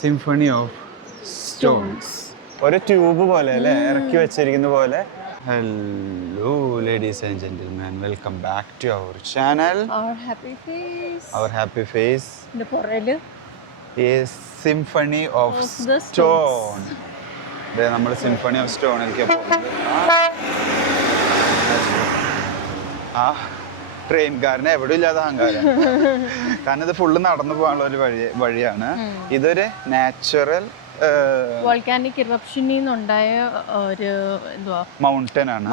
Symphony of stones. ഒരു tube പോലെ അല്ലേ ഇറക്കി വെച്ചിരിക്കുന്ന പോലെ. Hello ladies and gentleman, welcome back to our channel. Our happy face is symphony of stone. നമ്മൾ സിംഫണി ഓഫ് സ്റ്റോണിലേക്ക് പോകുന്നത്. ആ ട്രെയിൻകാരനെ എവിടെ ഇല്ലാതെ അഹങ്കാരം. കാരണം ഇത് ഫുള്ള് നടന്നു പോകാനുള്ള ഒരു വഴിയാണ്. ഇതൊരു നാച്ചുറൽ വോൾക്കാനിക് ഇറപ്ഷനിൽ നിന്നുണ്ടായ ഒരു മൗണ്ടൻ ആണ്.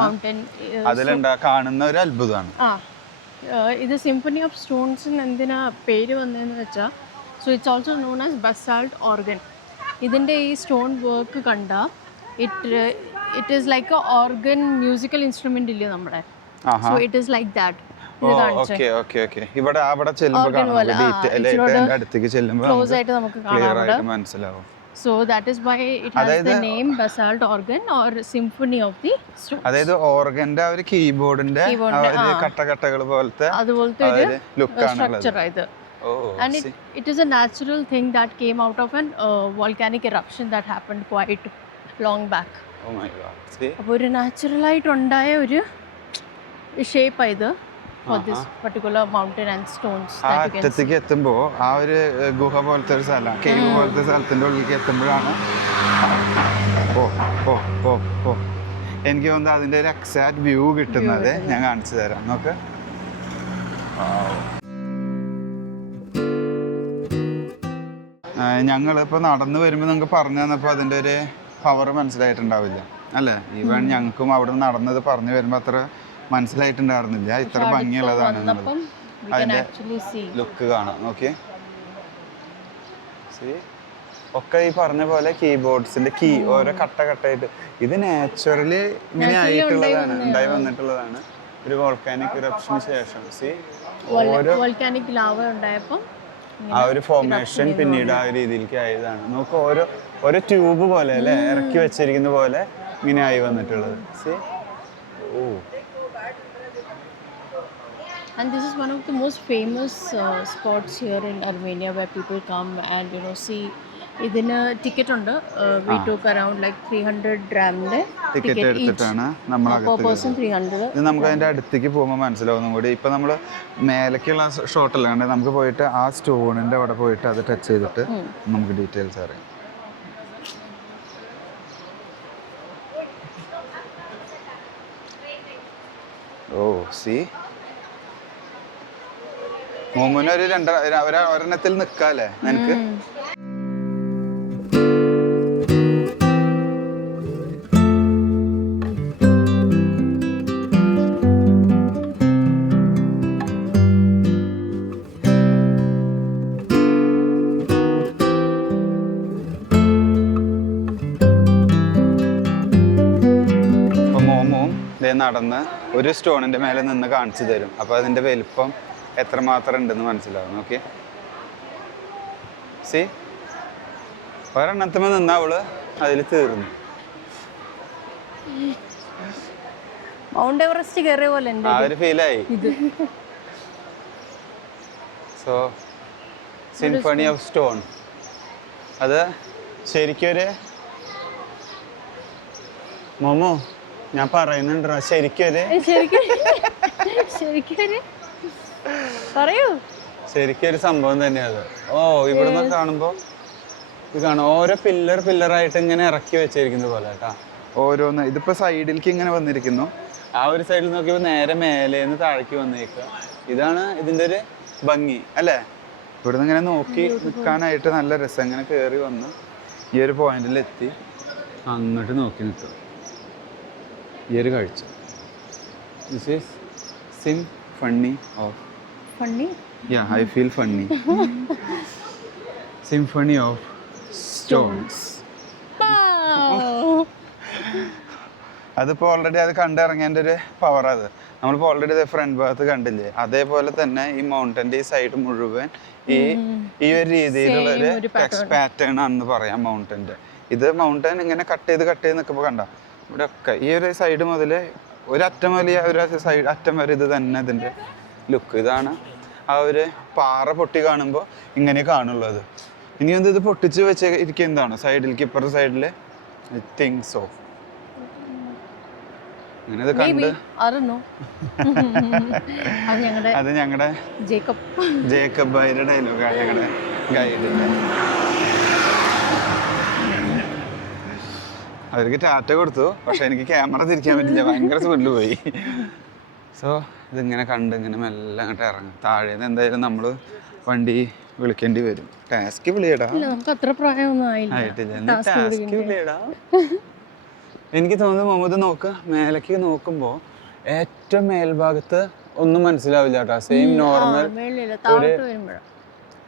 കാണുന്ന ഒരു അത്ഭുതമാണ്. ഇത് സിംഫണി ഓഫ് സ്റ്റോൺസിന് എന്തിനാ പേര് വന്നതെന്ന് വെച്ചാൽ, so it's also known as basalt organ. ഇതിൻ്റെ ഈ സ്റ്റോൺ വർക്ക് കണ്ട it is like A organ musical instrument ഇല്ലേ നമ്മുടെ, so it is like that. ഇവിടെ അവിടെ അടുത്തേക്ക് ചെല്ലുമ്പോൾ മനസ്സിലാവും. So that is why it has the name basalt organ or symphony of the stones. അതായത് ഓർഗന്റെ ആ ഒരു കീബോർഡിന്റെ കട്ടകൾ പോലത്തെ അതുപോലത്തെ ഒരു സ്ട്രക്ചർ ആയത്. And it is a natural thing that came out of an volcanic eruption that happened quite long back. Oh my god. See? അപ്പോൾ ഒരു natural ആയിട്ട് ഉണ്ടായ ഒരു ഷേപ്പ് ആയത് for this particular mountain and stones that you can see. അറ്റത്തേക്ക് എത്തുമ്പോൾ ആ ഒരു ഗുഹ പോലത്തെ ഒരു സ്ഥലം, കേവ് പോലത്തെ സ്ഥലത്തിന്റെ ഉള്ളിലേക്ക് എത്തുമ്പോഴാണ് എനിക്ക് തോന്നുന്നത് അതിന്റെ ഒരു എക്സാക്ട് വ്യൂ കിട്ടുന്നത്. ഞാൻ കാണിച്ചു തരാം, നോക്ക്. ഞങ്ങളിപ്പോൾ നടന്നു വരുമ്പോൾ നിങ്ങൾക്ക് പറഞ്ഞു തന്നപ്പോൾ അതിൻ്റെ ഒരു പവർ മനസ്സിലായിട്ടുണ്ടാവില്ല അല്ലേ? ഈവൻ ഞങ്ങൾക്കും അവിടെ നടന്നത് പറഞ്ഞു വരുമ്പോൾ അത്ര മനസ്സിലായിട്ടുണ്ടായിരുന്നില്ല ഇത്ര ഭംഗിയുള്ളതാണ്. അതിന്റെ ലുക്ക് കാണാം, നോക്കിയേ. ഒക്കെ ഈ പറഞ്ഞ പോലെ കീബോർഡ്സിന്റെ ഓരോ കട്ടയായിട്ട് ഇത് നാച്ചുറലി ഇങ്ങനെ ആയിട്ടുള്ളതാണ്, ഉണ്ടായി വന്നിട്ടുള്ളതാണ് ഒരു വോൾക്കാനിക് ഇറപ്ഷന് ശേഷം. വോൾക്കാനിക് ലാവ ഉണ്ടായപ്പോൾ ആ ഒരു ഫോർമേഷൻ പിന്നീട് ആ രീതിയിലേക്ക് ആയതാണ്. നമുക്ക് ഓരോ ട്യൂബ് പോലെ അല്ലേ ഇറക്കി വെച്ചിരിക്കുന്ന പോലെ ഇങ്ങനെ ആയി വന്നിട്ടുള്ളത്. And this is one of the most famous spots here in Armenia where people come and see. ഇതിന് ടിക്കറ്റ് ഉണ്ട്. We took around like 300 dirhams ticket എടുത്തിട്ടാണ് നമ്മൾ അകത്ത്. ഇത് നമുക്ക് അതിന്റെ അടുത്തേക്ക് പോകുമ്പോൾ മനസ്സിലാവുന്നു കൂടി. ഇപ്പൊ നമ്മള് മേലേക്കുള്ള ഷോട്ടല്ല കണ്ടേ, നമുക്ക് പോയിട്ട് ആ സ്റ്റോണിന്റെ അവിടെ പോയിട്ട് അത് ടച്ച് ചെയ്തിട്ട് നമുക്ക് ഡീറ്റെയിൽസ് അറിയാം. സി മോമോന് ഒരെണ്ണത്തിൽ നിൽക്കാല്ലേ നിനക്ക്? നടന്ന് ഒരു സ്റ്റോണിന്റെ മേലെ നിന്ന് കാണിച്ചു തരും. അപ്പൊ അതിന്റെ വലിപ്പം എത്രമാത്രം ഉണ്ടെന്ന് മനസ്സിലാവും. നോക്കി, സി ഒരെണ്ണത്തുമ്പോ നിന്ന അവള് അതിൽ തീർന്നു. മൗണ്ട് എവറസ്റ്റ് കയറിയ പോലെ ആ ഒരു ഫീലായി. സോ സിംഫണി ഓഫ് സ്റ്റോൺ അത് ശരിക്കൊരു മോമോ ഞാൻ പറയുന്നുണ്ടോ ശരിക്കൊരു സംഭവം തന്നെയത്. ഇവിടുന്ന് കാണുമ്പോ ഇത് കാണാം ഓരോ പില്ലറായിട്ട് ഇങ്ങനെ ഇറക്കി വെച്ചിരിക്കുന്നത് പോലെ കേട്ടാ. ഓരോന്ന് ഇതിപ്പോ സൈഡിലേക്ക് ഇങ്ങനെ വന്നിരിക്കുന്നു. ആ ഒരു സൈഡിൽ നോക്കിയപ്പോൾ നേരെ മേലേന്ന് താഴേക്ക് വന്നേക്കുക. ഇതാണ് ഇതിന്റെ ഒരു ഭംഗി അല്ലേ? ഇവിടുന്ന് ഇങ്ങനെ നോക്കി നിൽക്കാനായിട്ട് നല്ല രസം. ഇങ്ങനെ കയറി വന്ന് ഈ ഒരു പോയിന്റിലെത്തി അങ്ങോട്ട് നോക്കി നിൽക്കും. ഈ ഒരു കാഴ്ച. This is symphony of I feel funny. Symphony of Stones. അതിപ്പോൾ ഓൾറെഡി അത് കണ്ടിറങ്ങേണ്ട ഒരു പവർ. അത് നമ്മളിപ്പോൾ ഓൾറെഡി ഫ്രണ്ട് ഭാഗത്ത് കണ്ടില്ലേ, അതേപോലെ തന്നെ ഈ മൗണ്ടന്റെ ഈ സൈഡ് മുഴുവൻ ഈ ഒരു രീതിയിലുള്ള ഒരു പാറ്റേൺ ആണെന്ന് പറയാം മൗണ്ടന്റെ. ഇത് മൗണ്ടൻ ഇങ്ങനെ കട്ട് ചെയ്ത് നിൽക്കുമ്പോൾ കണ്ട ഇവിടെ ഒക്കെ ഈ ഒരു സൈഡ് മുതൽ ഒരറ്റം വലിയ ഒരു സൈഡ് അറ്റം വരെ ഇത് തന്നെ ഇതിന്റെ ലുക്ക്. ഇതാണ് ആ ഒരു പാറ പൊട്ടി കാണുമ്പോൾ ഇങ്ങനെ കാണുള്ളത്. ഇനി എന്ത് ഇത് പൊട്ടിച്ച് വെച്ച് ഇരിക്കുന്നതാണോ സൈഡിലേക്ക് ഇപ്പുറത്തെ സൈഡിൽ? I think so. അങ്ങനെ ഇത് കണ്ട് അത് ഞങ്ങളുടെ ജേക്കബ് ഭായിയുടെ ഡയലോഗാണ്, ഞങ്ങളുടെ ഗൈഡിൻ്റെ. അവർക്ക് ടാറ്റ കൊടുത്തു, പക്ഷെ എനിക്ക് ക്യാമറ തിരിക്കാൻ പറ്റില്ല, ഭയങ്കര സ്പീഡിൽ പോയി. സോ ഇതിങ്ങനെ കണ്ട് ഇങ്ങനെ മെല്ലെ അങ്ങോട്ട് ഇറങ്ങും. താഴേന്ന് എന്തായാലും നമ്മൾ വണ്ടി വിളിക്കേണ്ടി വരും. ടാസ്ക് വിളിയടാ, നമുക്ക് അത്ര പ്രായമൊന്നും ആയിട്ടില്ല. ടാസ്ക് വിളിയടാ. എനിക്ക് തോന്നുന്നു മുഹമ്മദ് നോക്ക്, മേലേക്ക് നോക്കുമ്പോൾ ഏറ്റവും മേൽഭാഗത്ത് ഒന്നും മനസ്സിലാവില്ല കേട്ടോ. സെയിം നോർമൽ ഒരു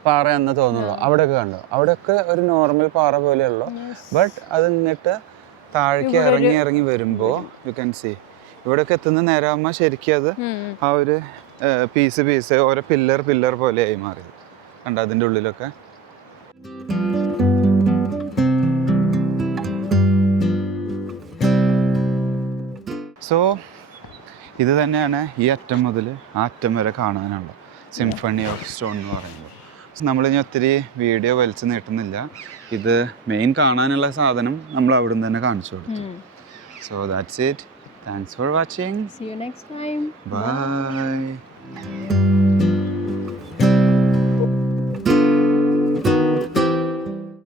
പാറ എന്ന് തോന്നുള്ളൂ. അവിടെയൊക്കെ കണ്ടോ, അവിടെയൊക്കെ ഒരു നോർമൽ പാറ പോലെയുള്ളൂ. ബട്ട് അത് ഇങ്ങോട്ട് താഴേക്ക് ഇറങ്ങി ഇറങ്ങി വരുമ്പോൾ യു ക്യാൻ സീ ഇവിടെയൊക്കെ എത്തുന്ന നേരമാകുമ്പോൾ ശരിക്കും അത് ആ ഒരു പീസ് ഓരോ പില്ലർ പോലെയായി മാറി. കണ്ടോ അതിൻ്റെ ഉള്ളിലൊക്കെ. സോ ഇത് തന്നെയാണ് ഈ അറ്റം മുതൽ ആ അറ്റം വരെ കാണാനുള്ള സിംഫണി ഓഫ് സ്റ്റോൺ എന്ന് പറയുന്നത്. നമ്മളിനി ഒത്തിരി വീഡിയോ വലിച്ചു നീട്ടുന്നില്ല. ഇത് മെയിൻ കാണാനുള്ള സാധനം നമ്മൾ അവിടെ നിന്ന് തന്നെ കാണിച്ചു കൊടുത്തു. So that's it. Thanks for watching. See you next time. Bye.